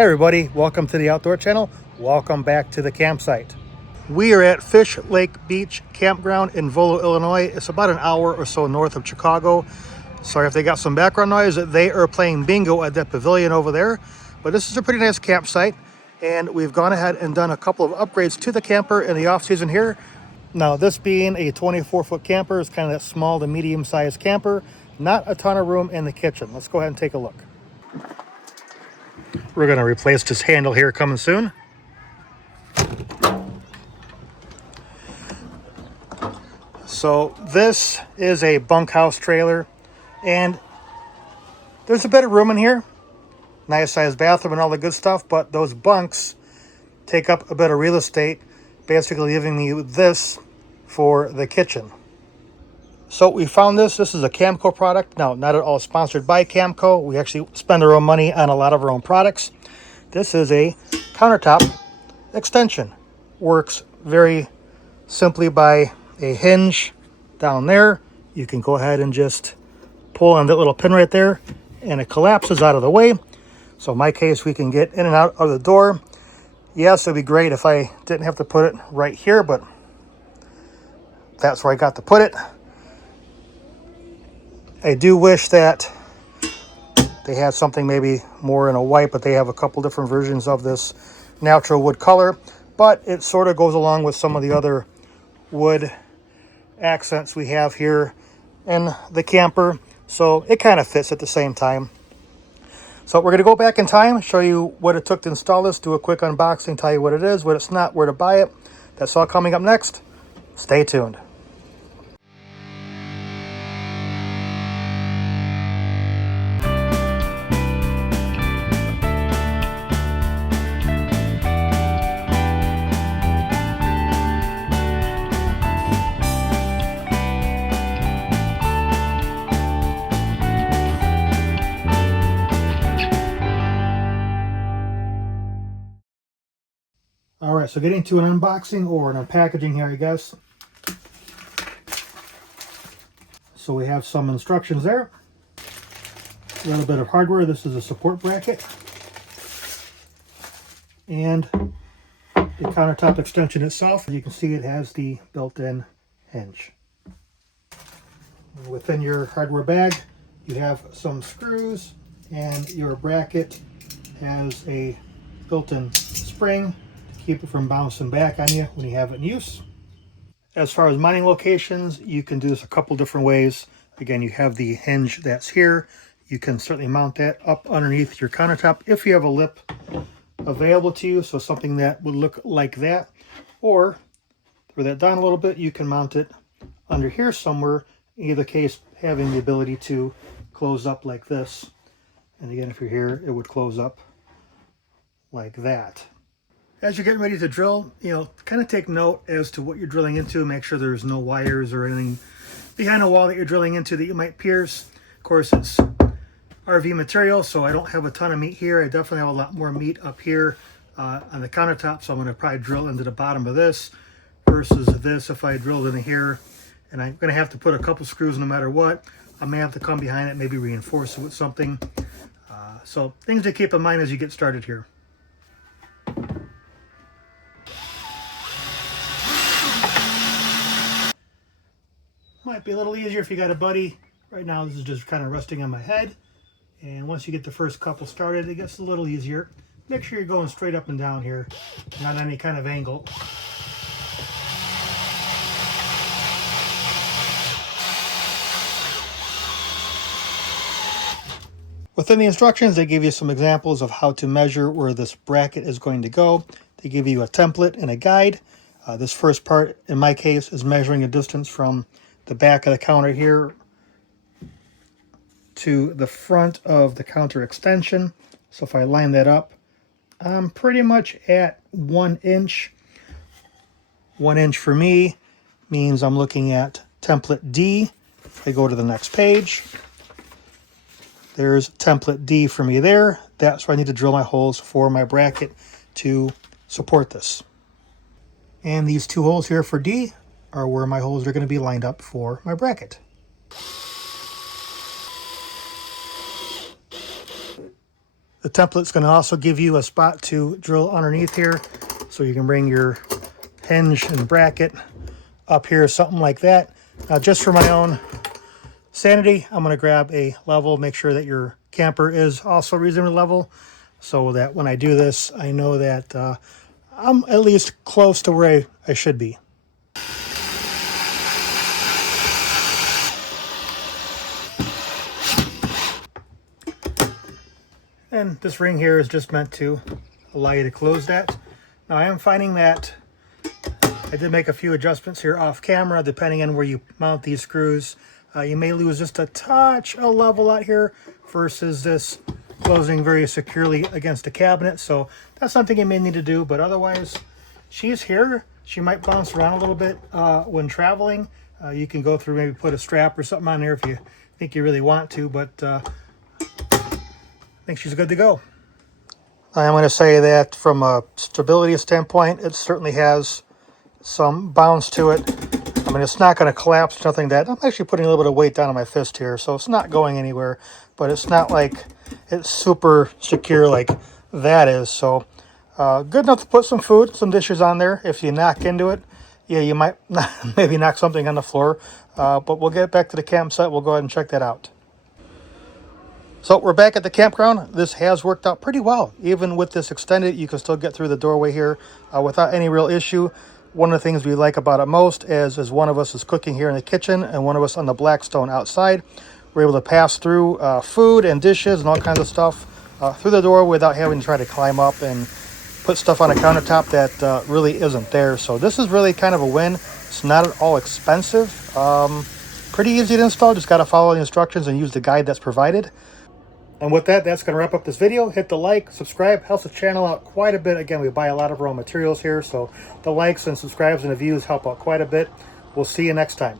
Hey everybody, welcome to the Outdoor Channel. Welcome back to the campsite. We are at Fish Lake Beach Campground in Volo, Illinois. It's about an hour or so north of Chicago. Sorry if they got some background noise. They are playing bingo at that pavilion over there. But this is a pretty nice campsite, and we've gone ahead and done a couple of upgrades to the camper in the off season here. Now, this being a 24-foot camper is kind of that small to medium-sized camper. Not a ton of room in the kitchen. Let's go ahead and take a look. We're going to replace this handle here coming soon. So this is a bunkhouse trailer, and there's a bit of room in here. Nice sized bathroom and all the good stuff, but those bunks take up a bit of real estate, basically giving me this for the kitchen. So we found this. This is a Cmaco product. Now, not at all sponsored by Cmaco. We actually spend our own money on a lot of our own products. This is a countertop extension. Works very simply by a hinge down there. You can go ahead and just pull on that little pin right there, and it collapses out of the way. So in my case, we can get in and out of the door. Yes, it'd be great if I didn't have to put it right here, but that's where I got to put it. I do wish that they had something maybe more in a white, but they have a couple different versions of this natural wood color. But it sort of goes along with some of the other wood accents we have here in the camper. So it kind of fits at the same time. So we're going to go back in time, show you what it took to install this, do a quick unboxing, tell you what it is, what it's not, where to buy it. That's all coming up next. Stay tuned. All right, so getting to an unboxing or an unpackaging here, I guess. So we have some instructions there. A little bit of hardware. This is a support bracket. And the countertop extension itself. You can see it has the built-in hinge. Within your hardware bag, you have some screws, and your bracket has a built-in spring to keep it from bouncing back on you when you have it in use. As far as mounting locations, you can do this a couple different ways. Again, you have the hinge that's here. You can certainly mount that up underneath your countertop if you have a lip available to you, so something that would look like that. Or, throw that down a little bit, you can mount it under here somewhere, in either case having the ability to close up like this. And again, if you're here, it would close up like that. As you're getting ready to drill, kind of take note as to what you're drilling into. Make sure there's no wires or anything behind the wall that you're drilling into that you might pierce. Of course, it's RV material, so I don't have a ton of meat here. I definitely have a lot more meat up here on the countertop, so I'm going to probably drill into the bottom of this versus this if I drilled into here. And I'm going to have to put a couple screws no matter what. I may have to come behind it, maybe reinforce it with something. So things to keep in mind as you get started here. Might be a little easier if you got a buddy. Right now this is just kind of resting on my head. And once you get the first couple started, it gets a little easier. Make sure you're going straight up and down here, not any kind of angle. Within the instructions, they give you some examples of how to measure where this bracket is going to go. They give you a template and a guide. This first part, in my case, is measuring a distance from the back of the counter here to the front of the counter extension. So if I line that up, I'm pretty much at 1 inch. 1 inch for me means I'm looking at template D. If I go to the next page, there's template D for me there. That's where I need to drill my holes for my bracket to support this. And these two holes here for D are where my holes are going to be lined up for my bracket. The template's going to also give you a spot to drill underneath here, so you can bring your hinge and bracket up here, something like that. Now, just for my own sanity, I'm going to grab a level, make sure that your camper is also reasonably level, so that when I do this, I know that I'm at least close to where I should be. And this ring here is just meant to allow you to close that. Now, I am finding that I did make a few adjustments here off camera, depending on where you mount these screws. You may lose just a touch of level out here versus this closing very securely against the cabinet. So that's something you may need to do, but otherwise, she's here. She might bounce around a little bit when traveling. You can go through, maybe put a strap or something on there if you think you really want to, but I think she's good to go. I'm going to say that from a stability standpoint, it certainly has some bounce to it. I mean, it's not going to collapse, nothing that. I'm actually putting a little bit of weight down on my fist here, so it's not going anywhere, but it's not like it's super secure like that is. So good enough to put some food, some dishes on there. If you knock into it, yeah, you might maybe knock something on the floor, but we'll get back to the campsite. We'll go ahead and check that out. So we're back at the campground. This has worked out pretty well. Even with this extended, you can still get through the doorway here without any real issue. One of the things we like about it most is one of us is cooking here in the kitchen and one of us on the Blackstone outside. We're able to pass through food and dishes and all kinds of stuff through the door without having to try to climb up and put stuff on a countertop that really isn't there. So this is really kind of a win. It's not at all expensive. Pretty easy to install. Just got to follow the instructions and use the guide that's provided. And with that, that's going to wrap up this video. Hit the like, subscribe, helps the channel out quite a bit. Again, we buy a lot of raw materials here, so the likes and subscribes and the views help out quite a bit. We'll see you next time.